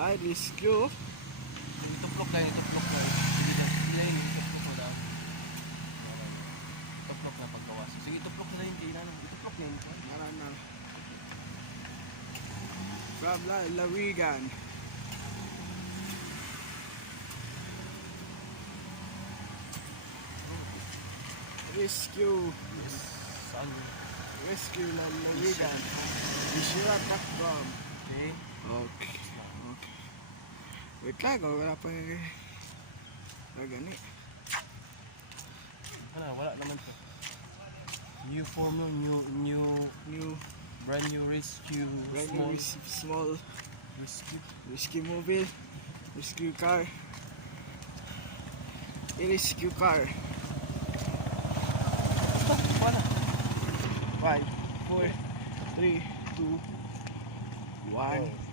I rescue. Ituplok lang, ituplok lang. Sige lang, ituplok mo lang. Ituplok na pagkawas. Sige, ituplok na yung kailan. Ituplok na yun. Marana. From Lawigan. Rescue. Yes. Saan yun? Rescue ng Lawigan. Bishira.com. Okay. Okay. Okay. Wait lang, wala pa gani. Wala naman to. New formula, New brand new rescue, brand new small rescue mobile, rescue car. Rescue car. Wala. 5, 4, 3, 2, 1.